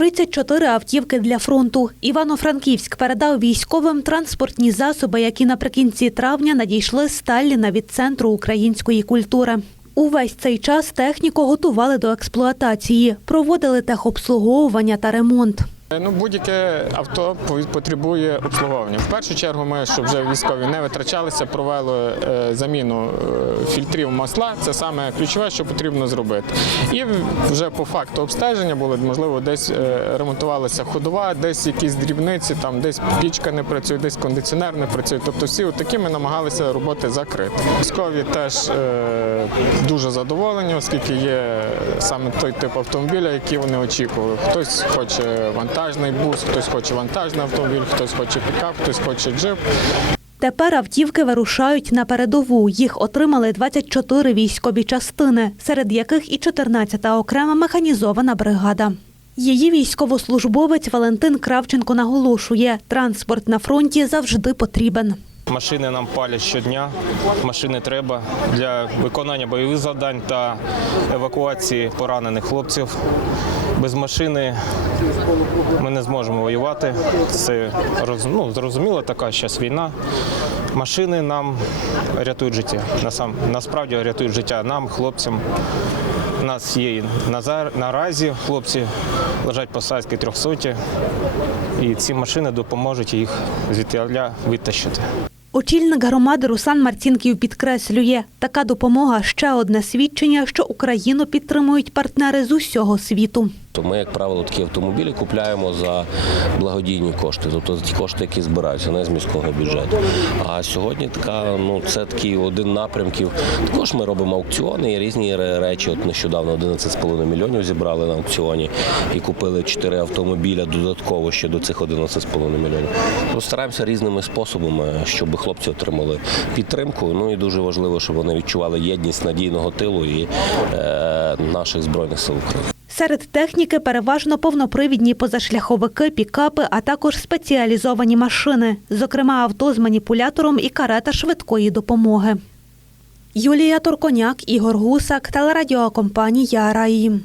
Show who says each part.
Speaker 1: 34 автівки для фронту. Івано-Франківськ передав військовим транспортні засоби, які наприкінці травня надійшли з Талліна від Центру української культури. Увесь цей час техніку готували до експлуатації, проводили техобслуговування та ремонт.
Speaker 2: Ну, будь-яке авто потребує обслуговування. В першу чергу ми, щоб вже військові не витрачалися, провели е, заміну е, фільтрів масла. Це саме ключове, що потрібно зробити. І вже по факту обстеження було можливо десь е, ремонтувалася ходова, десь якісь дрібниці, там десь пічка не працює, десь кондиціонер не працює. Тобто всі такі ми намагалися роботи закрити. Військові теж е, дуже задоволені, оскільки є саме той тип автомобіля, який вони очікували. Хтось хоче вантажний бус, хтось хоче вантажний автомобіль, хтось хоче пікап, хтось хоче джип.
Speaker 1: Тепер автівки вирушають на передову. Їх отримали 24 військові частини, серед яких і 14-та окрема механізована бригада. Її військовослужбовець Валентин Кравченко наголошує, транспорт на фронті завжди потрібен.
Speaker 3: Машини нам палять щодня. Машини треба для виконання бойових завдань та евакуації поранених хлопців. Без машини ми не зможемо воювати. Це ну, зрозуміло, така зараз війна. Машини нам рятують життя. Насам, насправді рятують життя нам, хлопцям. У нас є назар- наразі хлопці лежать по посадські трьохсоті, і ці машини допоможуть їх звідтіля витащити.
Speaker 1: Очільник громади Руслан Марцінків підкреслює, така допомога ще одне свідчення, що Україну підтримують партнери з усього світу.
Speaker 4: То ми, як правило, такі автомобілі купляємо за благодійні кошти, тобто за ті кошти, які збираються, не з міського бюджету. А сьогодні така, ну це такий один напрямків. Також ми робимо аукціони і різні речі. От нещодавно 11,5 мільйонів зібрали на аукціоні і купили 4 автомобіля додатково ще до цих 11,5 мільйонів. То стараємося різними способами, щоб хлопці отримали підтримку. Ну і дуже важливо, щоб вони відчували єдність надійного тилу і е, наших збройних сил України.
Speaker 1: Серед техніки переважно повнопривідні позашляховики, пікапи, а також спеціалізовані машини, зокрема авто з маніпулятором і карета швидкої допомоги. Юлія Торконяк, Ігор Гусак, телерадіокомпанія Раїм.